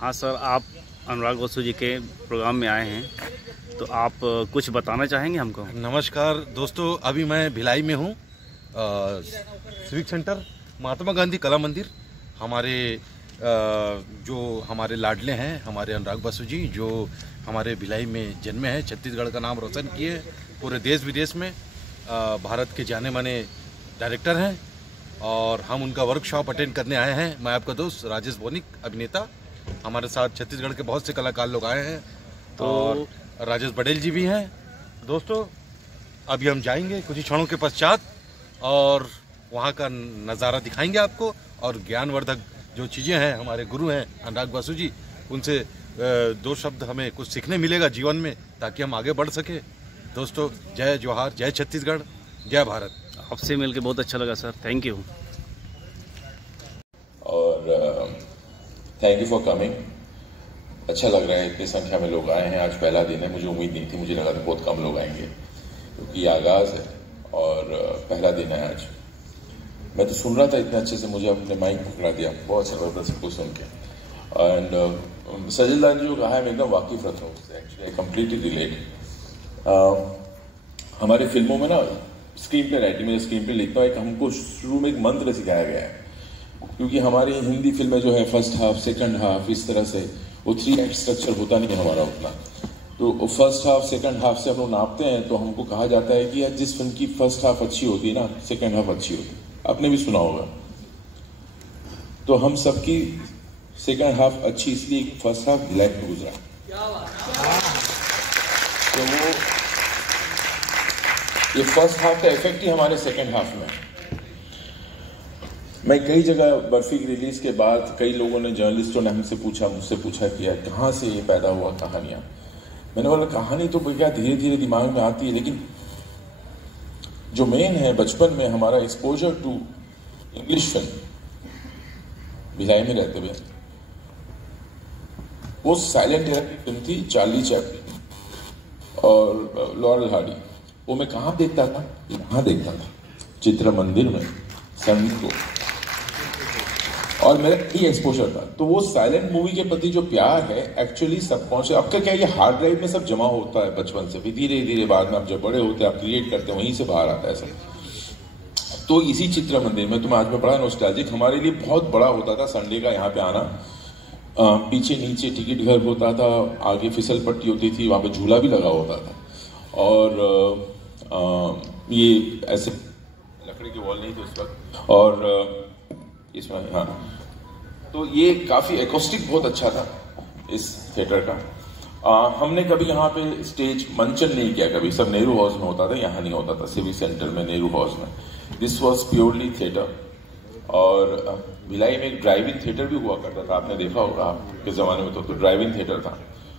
हाँ सर, आप अनुराग बसु जी के प्रोग्राम में आए हैं, तो आप कुछ बताना चाहेंगे हमको? नमस्कार दोस्तों, अभी मैं भिलाई में हूँ, सिविक सेंटर महात्मा गांधी कला मंदिर। हमारे जो हमारे लाडले हैं, हमारे अनुराग बसु जी, जो हमारे भिलाई में जन्मे हैं, छत्तीसगढ़ का नाम रोशन किए पूरे देश विदेश में, भारत के जाने माने डायरेक्टर हैं और हम उनका वर्कशॉप अटेंड करने आए हैं। मैं आपका दोस्त राजेश बोनिक, अभिनेता। हमारे साथ छत्तीसगढ़ के बहुत से कलाकार लोग आए हैं, तो और राजेश पटेल जी भी हैं। दोस्तों, अभी हम जाएंगे कुछ ही क्षणों के पश्चात और वहाँ का नज़ारा दिखाएंगे आपको, और ज्ञानवर्धक जो चीज़ें हैं, हमारे गुरु हैं अनुराग बसु जी, उनसे दो शब्द हमें कुछ सीखने मिलेगा जीवन में, ताकि हम आगे बढ़ सके। दोस्तों, जय जोहार, जय छत्तीसगढ़, जय भारत। आपसे मिलकर बहुत अच्छा लगा सर, थैंक यू। और थैंक यू फॉर कमिंग। अच्छा लग रहा है, इतनी संख्या में लोग आए हैं। आज पहला दिन है, मुझे उम्मीद नहीं थी, मुझे लगा था बहुत कम लोग आएंगे, क्योंकि आगाज़ है और पहला दिन है आज। मैं तो सुन रहा था इतने अच्छे से, मुझे अपने माइक पकड़ा दिया, बहुत अच्छा लग रहा सबको सुन के। एंड सजल दान जो कहा है, मैं एकदम वाकिफ रहता हूँ उससे, एक्चुअली आई कम्प्लीटली रिलेट। हमारे फिल्मों में ना स्क्रीन पे राइटिंग में स्क्रीन पे लिखता हूँ, एक हमको शुरू में एक मंत्र सिखाया गया है, क्योंकि हमारी हिंदी फिल्में जो है फर्स्ट हाफ सेकंड हाफ इस तरह से, वो 3 एक्ट स्ट्रक्चर होता नहीं है हमारा उतना। तो फर्स्ट हाफ सेकंड हाफ से हम लोग नापते हैं, तो हमको कहा जाता है कि यार जिस फिल्म की फर्स्ट हाफ अच्छी होती है ना, सेकंड हाफ अच्छी होती है। आपने भी सुना होगा। तो हम सबकी सेकंड हाफ अच्छी इसलिए, फर्स्ट हाफ ब्लैक में गुजरा। तो वो ये फर्स्ट हाफ का इफेक्ट ही हमारे सेकंड हाफ में। मैं कई जगह बर्फी की रिलीज के बाद कई लोगों ने, जर्नलिस्टों ने मुझसे पूछा कि यार कहाँ से ये पैदा हुआ कहानियां। मैंने बोला कहानी तो भैया धीरे धीरे दिमाग में आती है, लेकिन जो मेन है बचपन में हमारा exposure to English film, Bhilai में रहते हुए, वो साइलेंट एयर की फिल्म थी, चार्ली चैपलिन और लॉरेल हार्डी। वो मैं कहाँ देखता था? यहाँ देखता था, चित्र मंदिर में, संगीत को, और मेरा यही एक्सपोजर था। तो वो साइलेंट मूवी के प्रति जो प्यार है, एक्चुअली सबकॉन्शियस, आपका क्या ये हार्ड ड्राइव में सब जमा होता है बचपन से, फिर धीरे धीरे बाद में आप जब बड़े होते हैं आप क्रिएट करते हैं, वहीं से बाहर आता है सब। तो इसी चित्र मंदिर में, तो मैं आज में बड़ा नॉस्टैल्जिक, हमारे लिए बहुत बड़ा होता था संडे का यहाँ पे आना। पीछे नीचे टिकट घर होता था, आगे फिसल पट्टी होती थी, वहां पे झूला भी लगा होता था, और ये ऐसे लकड़ी के वॉल नहीं थे उस वक्त, और इसमें हाँ, तो ये काफी एकॉस्टिक बहुत अच्छा था इस थिएटर का। हमने कभी यहाँ पे स्टेज मंचन नहीं किया कभी, सब नेहरू हाउस में होता था, यहाँ नहीं होता था, सिविक सेंटर में, नेहरू हाउस में। This was purely theatre. और भिलाई में एक ड्राइव इन थिएटर भी हुआ करता था, आपने देखा होगा, आपके जमाने में तो ड्राइव इन थिएटर था।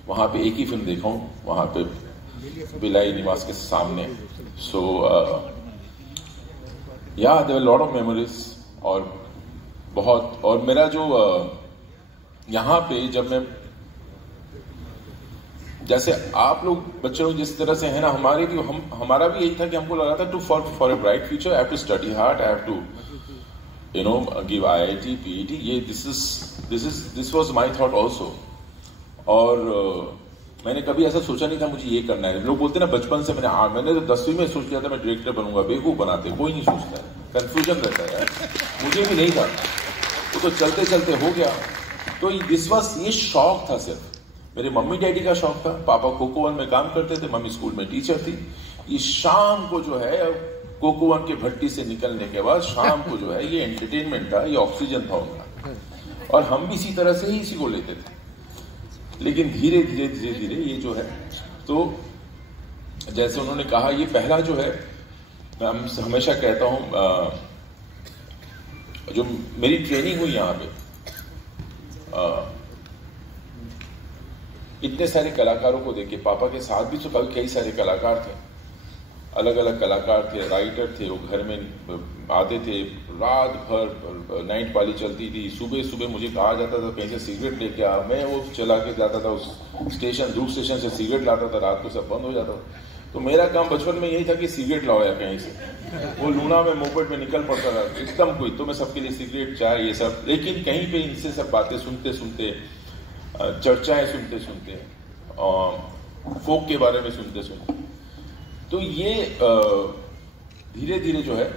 वहां पे एक ही फिल्म देखा हूँ, वहां पे भिलाई निवास के सामने। So yeah there were lot of memories, और बहुत, और मेरा जो यहाँ पे जब मैं, जैसे आप लोग बच्चे लोग जिस तरह से है ना, हमारा भी यही था कि हमको लगा था to for a bright future I have to study hard, I have to give IIT, PET, ये this was my thought also. और मैंने कभी ऐसा सोचा नहीं था मुझे ये करना है। लोग बोलते ना बचपन से, मैंने तो 10वीं में सोच लिया था मैं डायरेक्टर बनूंगा। बेवकूफ बनाते, कोई नहीं सोचता है, कंफ्यूजन रहता है, मुझे भी नहीं था, वो तो चलते चलते हो गया। तो ये शौक था, सिर्फ मेरे मम्मी डैडी का शौक था। पापा कोको वन में काम करते थे, मम्मी स्कूल में टीचर थी। ये शाम को जो है कोको वन के भट्टी से निकलने के बाद शाम को जो है ये एंटरटेनमेंट था, ये ऑक्सीजन था उनका, और हम भी इसी तरह से ही इसी को लेते थे। लेकिन धीरे धीरे ये जो है, तो जैसे उन्होंने कहा, ये पहला जो है, मैं हमेशा कहता हूं, जो मेरी ट्रेनिंग हुई यहाँ पे, इतने सारे कलाकारों को देख के, पापा के साथ भी तो कई सारे कलाकार थे, अलग अलग कलाकार थे, राइटर थे। वो घर में आते थे, रात भर नाइट पाली चलती थी। सुबह सुबह मुझे कहा जाता था कहीं से सिगरेट लेके आ, मैं वो चला के जाता था उस स्टेशन, दूर स्टेशन से सिगरेट लाता था, रात को सब बंद हो जाता था। तो मेरा काम बचपन में यही था कि सिगरेट लाओ या कहीं से। वो लूना में मोपेड में निकल पड़ता था एकदम कोई, तो मैं सबके लिए सिगरेट, चाय, ये सब। लेकिन कहीं पे इनसे सब बातें सुनते सुनते चर्चाएं सुनते सुनते, फोक के बारे में सुनते सुनते, तो ये धीरे धीरे जो है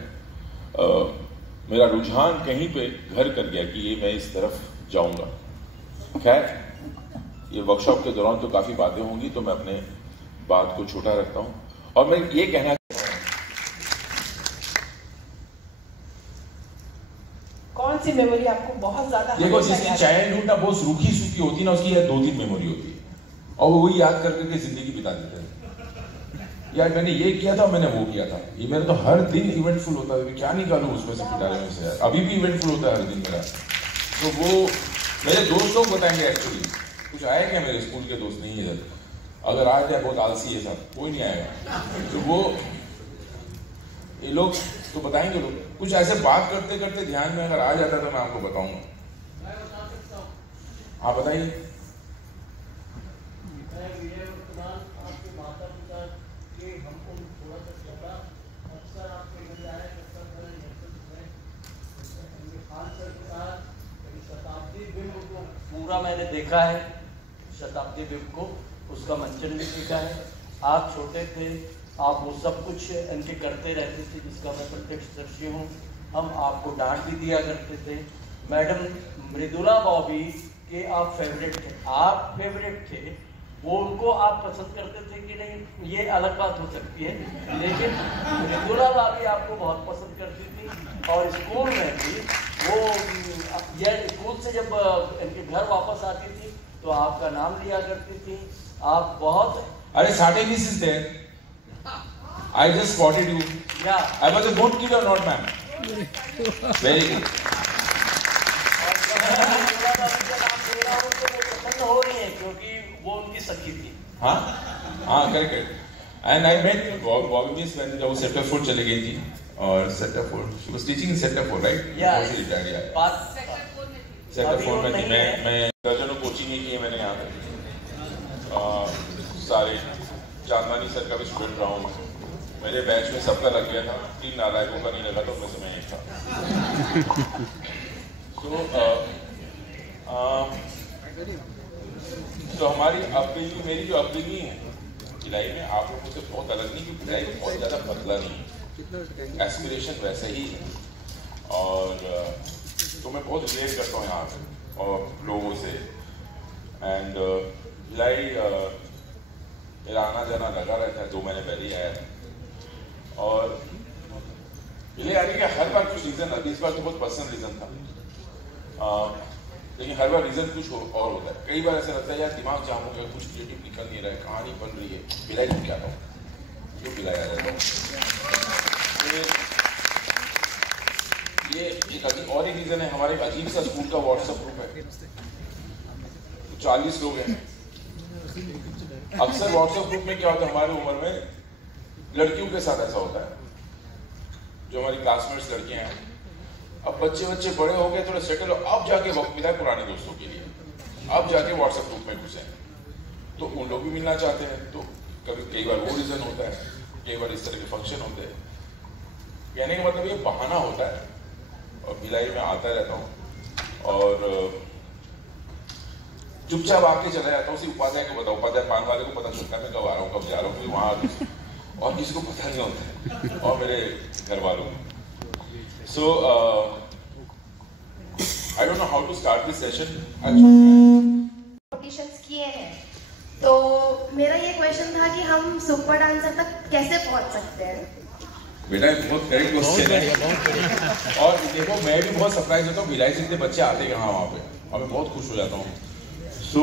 मेरा रुझान कहीं पे घर कर गया कि ये मैं इस तरफ जाऊंगा। खैर, ये वर्कशॉप के दौरान तो काफी बातें होंगी, तो मैं अपने बात को छोटा रखता हूं और मैं ये कहना, कौन सी मेमोरी आपको बहुत ज्यादा, देखो जिसकी चाइल्डहुड ना बहुत रूखी सूखी होती है ना, उसकी यार 2-3 मेमोरी होती है और वो वही याद कर करके जिंदगी बिता देते हैं। यार मैंने ये किया था, मैंने वो किया था, ये मेरा तो हर दिन इवेंटफुल होता है, क्या निकालूं उसमें से पिटारे में से यार, अभी भी इवेंटफुल होता है हर दिन मेरा। तो वो मेरे दोस्त लोग बताएंगे, एक्चुअली कुछ आए क्या मेरे स्कूल के दोस्त, नहीं है, अगर आए थे बहुत आलसी है साहब, कोई नहीं आएगा, तो वो ये लोग तो बताएंगे, लोग कुछ ऐसे बात करते करते ध्यान में अगर आ जाता तो मैं आपको बताऊंगा। आप बताइए। पूरा मैंने देखा है, शताब्दी बिंब को, उसका मंचन भी देखा है। आप छोटे थे, आप वो सब कुछ इनके करते रहते थे जिसका मैं प्रत्यक्षदर्शी हूँ। हम आपको डांट भी दिया करते थे। मैडम मृदुला बॉबी के आप फेवरेट थे, आप फेवरेट थे, वो उनको आप पसंद करते थे कि नहीं ये अलग बात हो सकती है, लेकिन मृदुला बॉबी आपको बहुत पसंद करती थी। और स्कूल में भी वो यह स्कूल से जब इनके घर वापस आती थी तो आपका नाम लिया करती थी। आप बहुत, अरे साढ़े miss is there, I just spotted you. Yeah. I was a good kid or not, ma'am? Very good. हो रही है क्योंकि वो उनकी सखी थी। हाँ हाँ, correct. And I met Bobby Miss when वो सेक्टर 4 चले गई थी, और sector 4 she was teaching in sector 4, right? Yeah. Sector 4 में थी। मैं दर्जनों कोचिंग की है मैंने यहाँ पे, सारे चांदवानी सर का भी स्टूडेंट रहा हूँ। मेरे बैच में सबका लग गया था, 3 नालायकों का नहीं लगा, तो मैं समय एक था। तो हमारी अपब्रिंगिंग, मेरी जो अपब्रिंगिंग है भिलाई में, आप लोगों से बहुत अलग नहीं, क्योंकि भिलाई में बहुत ज़्यादा बदला नहीं है, एस्पिरेशन वैसे ही है। और तो मैं बहुत रिलेट करता हूँ यहाँ पे और लोगों से। एंड भिलाई मेरा आना जाना लगा रहता है, 2 महीने पहले ही आया था। और भिलाई आने का हर बार कुछ रीज़न आता है, इस बार तो बहुत पर्सनल रीज़न था, लेकिन हर बार रीज़न कुछ और होता है। कई बार ऐसा लगता है यार दिमाग जाम हो गया, कुछ क्रिएटिव निकल नहीं रहा है, कहानी बन रही है, भिलाई क्यों क्या आता हूँ, क्यों भिलाई आ जाता हूँ। ये एक और एक रीज़न है, हमारे एक अजीब सा स्कूल का व्हाट्सएप ग्रुप है, 40 लोग हैं। अक्सर व्हाट्सएप ग्रुप में क्या होता है, हमारे उम्र में लड़कियों के साथ ऐसा होता है, जो हमारी क्लासमेट्स लड़कियां हैं, अब बच्चे बड़े हो गए, थोड़े सेटल हो, अब जाके वक्त मिला है पुराने दोस्तों के लिए, अब जाके व्हाट्सएप ग्रुप में घुसे, तो उन लोग भी मिलना चाहते हैं। तो कई बार वो रीजन होता है, कई बार इस तरह के फंक्शन होते हैं। कहने का मतलब ये बहाना होता है, और भिलाई में आता रहता हूँ और चुपचाप आके चला जाता हूँ। उसी उपाध्याय को बताओ, उपाध्याय पान वाले को पता चलता है मैं कब आ रहा हूँ, कब जा रहा हूँ, वहाँ और किसी को पता नहीं होता है, और मेरे घर वालों को। So I don't know how to start this session. Competitions किए हैं, तो मेरा ये क्वेश्चन था कि हम सुपर डांसर तक कैसे पहुंच सकते हैं। बेटा बहुत करेक्ट क्वेश्चन है, और देखो मैं भी बहुत सरप्राइज होता हूँ, भिलाई से इतने बच्चे आते हैं वहाँ पे, और मैं बहुत खुश हो जाता हूँ। सो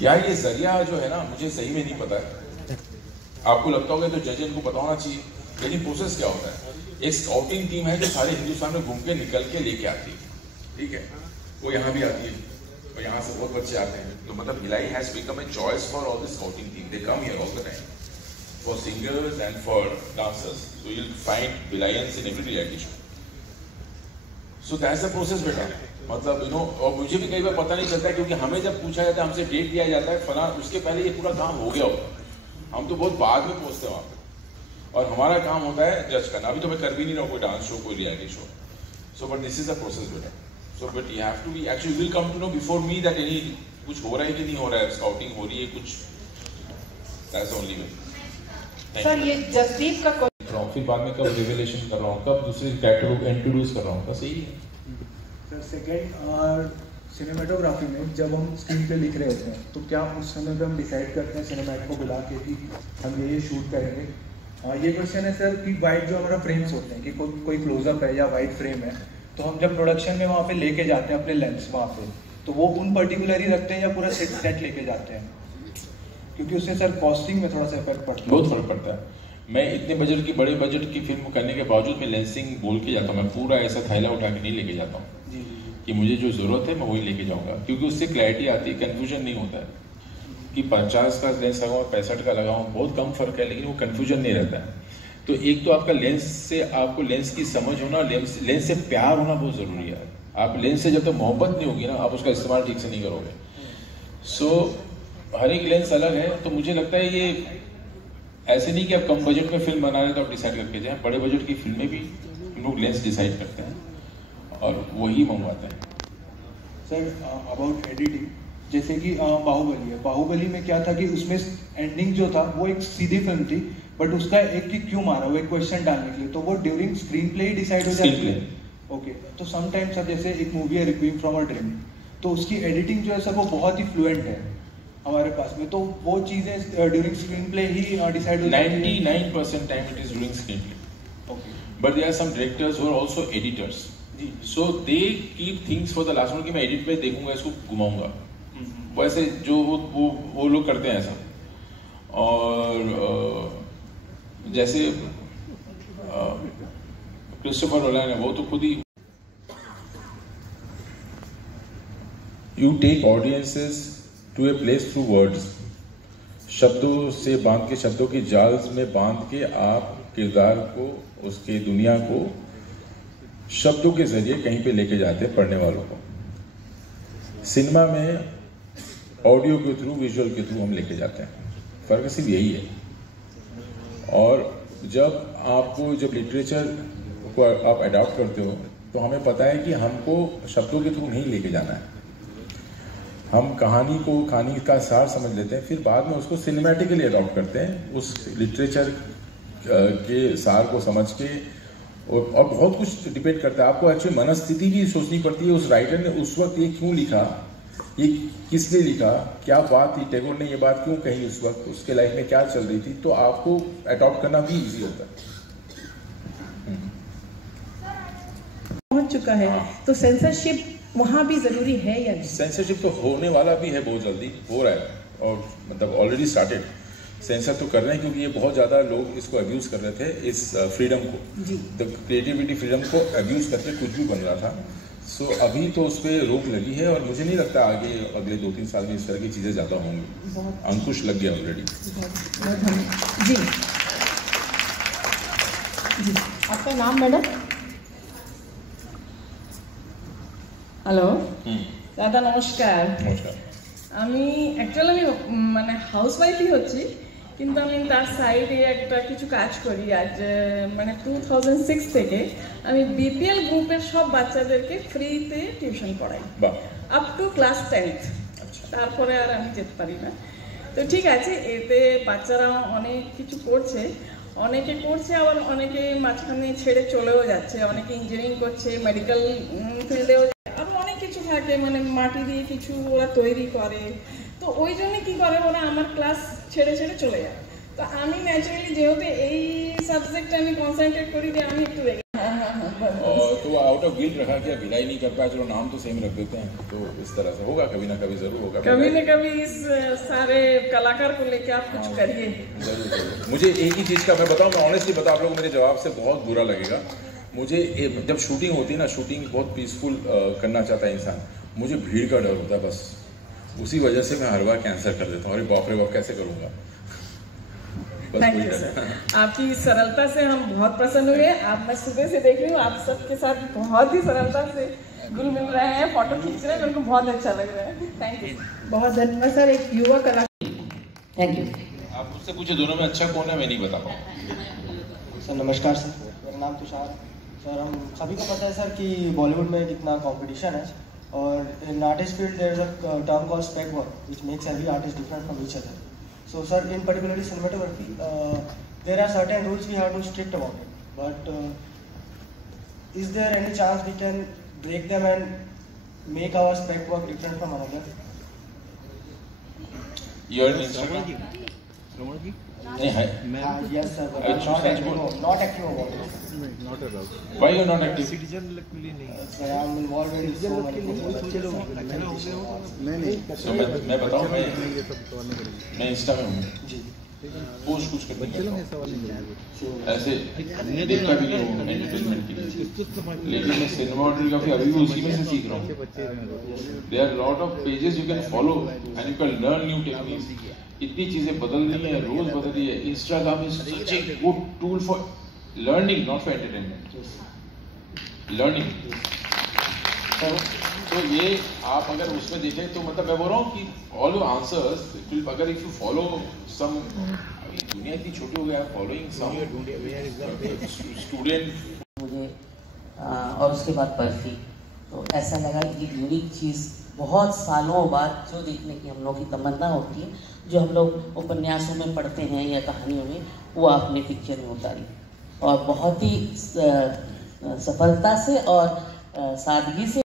यार ये जरिया जो है ना, मुझे सही में नहीं पता है, आपको लगता होगा तो जज को पता होना चाहिए, लेकिन प्रोसेस क्या होता है। एक स्काउटिंग टीम है जो सारे हिंदुस्तान में घूम के निकल के लेके आती है, ठीक है, वो यहाँ भी आती है, और यहाँ से बहुत बच्चे आते हैं। तो मतलब Bhilai has become a choice for all the scouting team, they come here all the time for singers and for dancers, so you will find Bhilaians in every reality show. So that's the process बेटा, मतलब you know. और मुझे भी कई बार पता नहीं चलता है, क्योंकि हमें जब पूछा जाता है, हमसे डेट दिया जाता है फला, उसके पहले ये पूरा काम हो गया होता है, हम तो बहुत बाद में पहुंचते हैं वहाँ पे, और हमारा काम होता है जज करना। अभी तो मैं कर भी नहीं रहा हूँ कोई डांस शो, कोई reality show. So but this is the process बेटा। So but you have to be actually will come to know before me that any कुछ हो रहा है कि नहीं हो रहा है, स्काउटिंग हो रही है कुछ, that's the only way. Sir ये जसदीप का फिर बाद में कब रिवेलेशन कर रहा हूँ, कब दूसरे कैरेक्टर को इंट्रोड्यूस कर रहा हूँ, बस यही है. सर सेकेंड और सिनेमेटोग्राफी में जब हम स्क्रीन पे लिख रहे होते हैं तो क्या उस समय पे हम डिसाइड करते हैं सिनेमैट को बुला के कि हम ये शूट करेंगे? ये क्वेश्चन है सर कि वाइड जो हमारा फ्रेम्स होते हैं कि कोई क्लोजअप है या वाइड फ्रेम है, तो हम जब प्रोडक्शन में वहाँ पे लेके जाते हैं अपने लेंस वहाँ पे, तो वो उन पर्टिकुलर ही रखते हैं या पूरा सेट लेके जाते हैं? क्योंकि उससे सर कॉस्टिंग में थोड़ा सा इफेक्ट पड़ता है. बहुत फर्क पड़ता है. मैं इतने बजट की बड़े बजट की फिल्म करने के बावजूद मैं लेंसिंग बोल के जाता हूँ. मैं पूरा ऐसा थैला उठा के नहीं लेके जाता हूँ कि मुझे जो ज़रूरत है मैं वही लेके जाऊँगा, क्योंकि उससे क्लैरिटी आती है, कन्फ्यूजन नहीं होता है कि 50 का लेंस लगाऊँ 65 का लगाऊँ, बहुत कम फर्क है, लेकिन वो कन्फ्यूजन नहीं रहता है. तो एक तो आपका लेंस से आपको लेंस की समझ होना, लेंस से प्यार होना बहुत ज़रूरी है. आप लेंस से जब तक मोहब्बत नहीं होगी ना, आप उसका इस्तेमाल ठीक से नहीं करोगे. सो हर एक लेंस अलग है. तो मुझे लगता है ये ऐसे नहीं कि आप कम बजट में फिल्म बना रहे तो आप डिसाइड करके जाएं. बड़े बजट की फिल्में भी हम लोग लेंस डिसाइड करते हैं और वही मंगवाते हैं. सर अबाउट एडिटिंग, जैसे कि बाहुबली है, बाहुबली में क्या था कि उसमें एंडिंग जो था वो एक सीधी फिल्म थी, बट उसका एक की क्यों मारा, वो एक क्वेश्चन डालने के लिए, तो वो ड्यूरिंग स्क्रीन प्ले ही डिसाइड हो जाती है. ओके. तो समटाइम्स अब जैसे एक मूवी है रिक्वीम फ्रॉम अ ड्रीम, तो उसकी एडिटिंग जो है सर वो बहुत ही फ्लुएंट है हमारे पास में, तो वो चीज़ें ड्यूरिंग स्क्रीन प्ले ही डिसाइड हो जाती है. 99% time it is during screenplay. Okay. But there are some directors who are also editors, so they keep things for the last moment कि मैं एडिट में देखूंगा, इसको घुमाऊंगा. वैसे जो वो लोग करते हैं ऐसा. और जैसे क्रिस्टोफर नोलन है, वो तो खुद ही you take audiences to a place through words. शब्दों से बांध के, शब्दों की जाल में बांध के आप किरदार को, उसके दुनिया को शब्दों के जरिए कहीं पे लेके जाते हैं पढ़ने वालों को. सिनेमा में ऑडियो के थ्रू, विजुअल के थ्रू हम लेके जाते हैं. फर्क सिर्फ यही है. और जब लिटरेचर को आप अडॉप्ट करते हो तो हमें पता है कि हमको शब्दों के थ्रू नहीं लेके जाना है. हम कहानी का सार समझ लेते हैं, फिर बाद में उसको सिनेमैटिकली अडॉप्ट करते हैं उस लिटरेचर के सार को समझ के. और बहुत कुछ डिपेंड करता है. आपको एक्चुअली मनस्थिति भी सोचनी पड़ती है. उस राइटर ने उस वक्त ये क्यों लिखा, ये किस लिए लिखा, क्या बात थी, टैगोर ने ये बात क्यों कही उस वक्त, उसके लाइफ में क्या चल रही थी, तो आपको अडॉप्ट करना भी इजी होता है. पहुंच चुका है, तो सेंसरशिप वहाँ भी जरूरी है या नहीं? सेंसरशिप तो होने वाला भी है, बहुत जल्दी हो रहा है, और मतलब ऑलरेडी स्टार्टेड. सेंसर तो कर रहे हैं क्योंकि ये बहुत ज़्यादा लोग इसको अब्यूज़ कर रहे थे, इस फ्रीडम को, द क्रिएटिविटी फ्रीडम को अब्यूज़ करके कुछ भी बन रहा था. सो अभी तो उस पर रोक लगी है और मुझे नहीं लगता आगे अगले 2-3 साल में इस तरह की चीज़ें ज़्यादा होंगी. अंकुश लग गया ऑलरेडी. जी जी, आपका नाम मैडम? হ্যালো দাদা, নমস্কার. নমস্কার. আমি অ্যাকচুয়ালি মানে হাউসওয়াইফই হচ্ছি, কিন্তু আমি তার সাইডে একটা কিছু কাজ করি. আজ মানে 2006 থেকে আমি বিপিএল গ্রুপের সব বাচ্চাদেরকে ফ্রিতে টিউশন পড়াই আপ টু ক্লাস 10th. তারপরে আর আমি যেতে পারি না. তো ঠিক আছে, এতে বাচ্চারা অনেক কিছু করছে, অনেকে করছে, আবার অনেকে মাঝখানে ছেড়ে চলেও যাচ্ছে. অনেকে ইঞ্জিনিয়ারিং করছে, মেডিকেল ফিল্ডেও, আরও অনেক কিছু থাকে, মানে মাটি দিয়ে কিছু ওরা তৈরি করে. তো ওই জন্য কী করে, ওরা আমার ক্লাস ছেড়ে ছেড়ে চলে যায়. তো আমি ন্যাচারালি যেহেতু এই সাবজেক্টে আমি কনসেंट्रेट করি যে আমি একটু রেগে तो आउट ऑफ गिल्ट रखा कि भिलाई नहीं कर पाया, चलो नाम तो सेम रख देते हैं. तो इस तरह से होगा, कभी ना कभी जरूर होगा. कभी न कभी इस सारे कलाकार को लेके आप कुछ करिए. जरूर. मुझे एक ही चीज़ का मैं बताऊँ, मैं ऑनेस्टली बताऊँ, आप लोग मेरे जवाब से बहुत बुरा लगेगा. मुझे जब शूटिंग होती है ना, शूटिंग बहुत पीसफुल करना चाहता है इंसान, मुझे भीड़ का डर होता है. बस उसी वजह से मैं हर बार कैंसिल कर देता हूँ. अरे बाप रे बाप, कैसे करूँगा. थैंक यू सर, आपकी सरलता से हम बहुत प्रसन्न हुए. आप, मैं सुबह से देख रही हूँ, आप सबके साथ बहुत ही सरलता से घुल मिल रहे हैं, फोटो खींच रहे हैं, मेरे को बहुत अच्छा लग रहा है. थैंक यू, बहुत धन्यवाद सर. एक युवा कलाकार. Thank you. आप मुझसे पूछे दोनों में अच्छा कौन है, मैं नहीं बता पाऊँ. सर नमस्कार सर, मेरा नाम तुषार. सर हम सभी को पता है सर कि बॉलीवुड में कितना कंपटीशन है और in artist field there is a term called spec work which makes every artist different from each other. So sir, in particularly cinematography, there are certain rules we have to strict about it. But is there any chance we can break them and make our spec work different from another? You are in Instagram? नहीं है. Yes sir, but I'm not active about it. Not at all. Why you are not active? Citizen luckily नहीं. Sir, I'm involved in so many things. नहीं. So मैं बताऊँ मैं Insta में हूँ. जी. Post कुछ करने का ऐसे देखता भी नहीं हूँ एंटरटेनमेंट के लिए, लेकिन मैं सिनेमेटोग्राफी अभी भी उसी में से सीख रहा हूँ. There are lot of pages you can follow and you can learn new techniques. इतनी चीजें बदल रही है, रोज बदल रही है. Instagram is such a good tool for learning, not for entertainment. Learning. तो ये आप अगर उसमें देखें तो मतलब मैं बोल रहा हूँ कि ऑल योर आंसर्स अगर इफ यू फॉलो सम, दुनिया इतनी छोटी हो गया है, फॉलोइंग सम स्टूडेंट. मुझे और उसके बाद बर्फी, तो ऐसा लगा कि यूनिक चीज़ बहुत सालों बाद जो देखने की हम लोग की तमन्ना होती है, जो हम लोग उपन्यासों में पढ़ते हैं या कहानियों में, वो आपने पिक्चर में उतारी और बहुत ही सफलता से और सादगी से